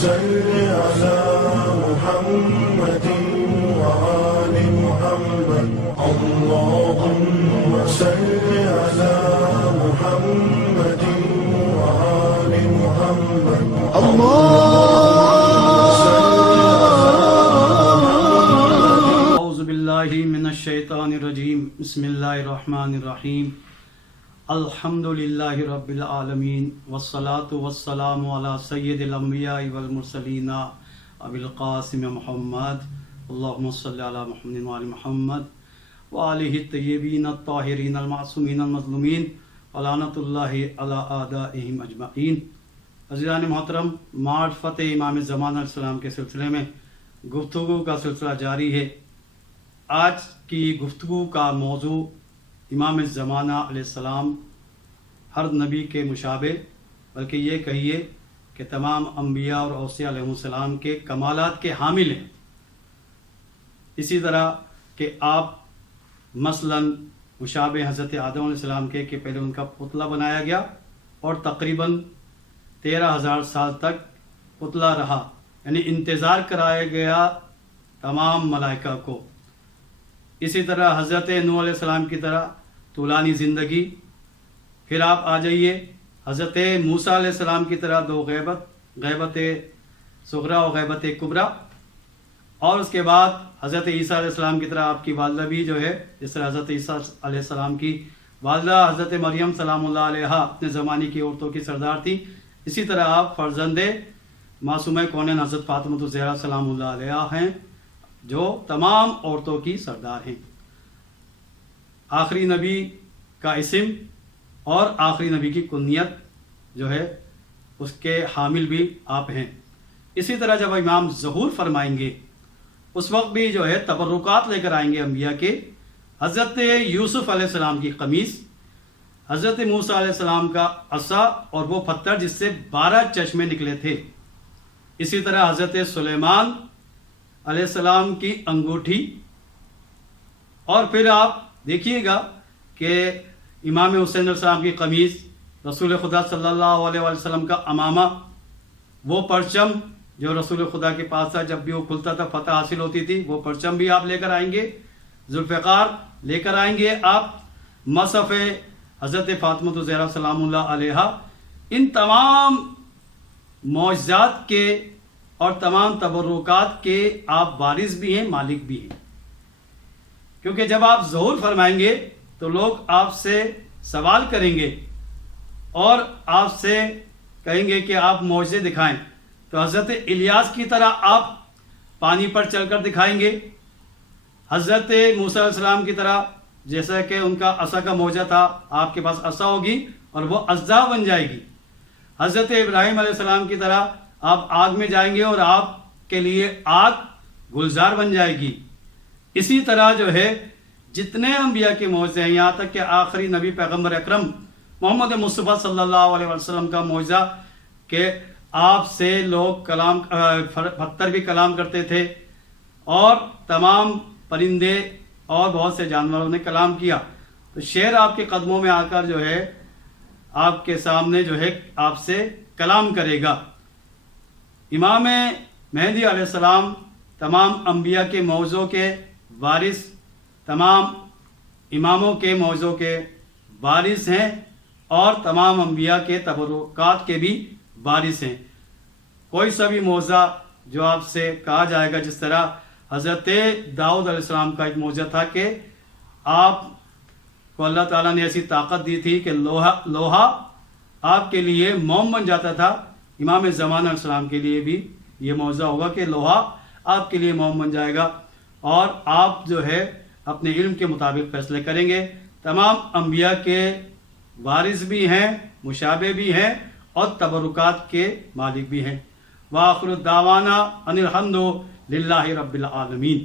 صل على محمد وآل محمد اللهم صل على محمد وآل محمد اعوذ باللہ من الشیطان الرجیم بسم اللہ الرحمن الرحیم الحمدللہ رب العالمین والصلاة والسلام علی سید الانبیاء والمرسلین ابی القاسم محمد اللہم صلی علی محمد وآل محمد وآلہ الطیبین الطاہرین المعصومین المظلومین ولعنۃ اللہ علی اعدائہم اجمعین۔ عزیزان محترم، معرفت امام زمان علیہ السلام کے سلسلے میں گفتگو کا سلسلہ جاری ہے۔ آج کی گفتگو کا موضوع امام زمانہ علیہ السلام ہر نبی کے مشابہ، بلکہ یہ کہیے کہ تمام انبیاء اور اوصیاء علیہ السلام کے کمالات کے حامل ہیں۔ اسی طرح کہ آپ مثلاً مشابہ حضرت آدم علیہ السلام کے کہ پہلے ان کا پتلا بنایا گیا اور تقریباً 13,000 سال تک پتلا رہا، یعنی انتظار کرایا گیا تمام ملائکہ کو۔ اسی طرح حضرت نوح علیہ السلام کی طرح طولانی زندگی۔ پھر آپ آ جائیے حضرت موسیٰ علیہ السلام کی طرح 2 غیبت صغریٰ اور غیبت کبریٰ، اور اس کے بعد حضرت عیسیٰ علیہ السلام کی طرح آپ کی والدہ بھی جو ہے، جس طرح حضرت عیسیٰ علیہ السلام کی والدہ حضرت مریم سلام اللہ علیہا اپنے زمانے کی عورتوں کی سردار تھی، اسی طرح آپ فرزند معصومہ کونین حضرت فاطمہ الزہرا سلام اللہ علیہا ہیں، جو تمام عورتوں کی سردار ہیں۔ آخری نبی کا اسم اور آخری نبی کی کنیت جو ہے اس کے حامل بھی آپ ہیں۔ اسی طرح جب امام ظہور فرمائیں گے اس وقت بھی جو ہے تبرکات لے کر آئیں گے انبیاء کے۔ حضرت یوسف علیہ السلام کی قمیص، حضرت موسیٰ علیہ السلام کا عصا اور وہ پتھر جس سے 12 چشمے نکلے تھے، اسی طرح حضرت سلیمان علیہ السلام کی انگوٹھی، اور پھر آپ دیکھیے گا کہ امام حسین علیہ السلام کی قمیص، رسول خدا صلی اللہ علیہ وسلم کا امامہ، وہ پرچم جو رسول خدا کے پاس تھا، جب بھی وہ کھلتا تھا فتح حاصل ہوتی تھی، وہ پرچم بھی آپ لے کر آئیں گے۔ ذوالفقار لے کر آئیں گے آپ، مصحف حضرت فاطمہ الزہرا سلام اللہ علیہا۔ ان تمام معجزات کے اور تمام تبرکات کے آپ وارث بھی ہیں، مالک بھی ہیں، کیونکہ جب آپ ظہور فرمائیں گے تو لوگ آپ سے سوال کریں گے اور آپ سے کہیں گے کہ آپ معجزے دکھائیں، تو حضرت الیاس کی طرح آپ پانی پر چل کر دکھائیں گے، حضرت موسیٰ علیہ السلام کی طرح جیسا کہ ان کا عصا کا معجزہ تھا، آپ کے پاس عصا ہوگی اور وہ اژدہا بن جائے گی، حضرت ابراہیم علیہ السلام کی طرح آپ آگ میں جائیں گے اور آپ کے لیے آگ گلزار بن جائے گی۔ اسی طرح جو ہے جتنے انبیاء کے معجزے ہیں، یہاں تک کہ آخری نبی پیغمبر اکرم محمد مصطفیٰ صلی اللہ علیہ وسلم کا معجزہ کہ آپ سے لوگ پتھر بھی کلام کرتے تھے اور تمام پرندے اور بہت سے جانوروں نے کلام کیا، تو شیر آپ کے قدموں میں آ کر جو ہے آپ کے سامنے جو ہے آپ سے کلام کرے گا۔ امام مہدی علیہ السلام تمام انبیاء کے معجزوں کے وارث، تمام اماموں کے معجزوں کے وارث ہیں اور تمام انبیاء کے تبرکات کے بھی وارث ہیں۔ کوئی سا بھی معجزہ جو آپ سے کہا جائے گا، جس طرح حضرت داؤد علیہ السلام کا ایک معجزہ تھا کہ آپ کو اللہ تعالیٰ نے ایسی طاقت دی تھی کہ لوہا آپ کے لیے موم بن جاتا تھا۔ امام زمانہ علیہ السلام کے لیے بھی یہ معجزہ ہوگا کہ لوہا آپ کے لیے موم بن جائے گا اور آپ جو ہے اپنے علم کے مطابق فیصلے کریں گے۔ تمام انبیاء کے وارث بھی ہیں، مشابہ بھی ہیں اور تبرکات کے مالک بھی ہیں۔ وآخر الدعوانا ان الحمد للہ رب العالمین۔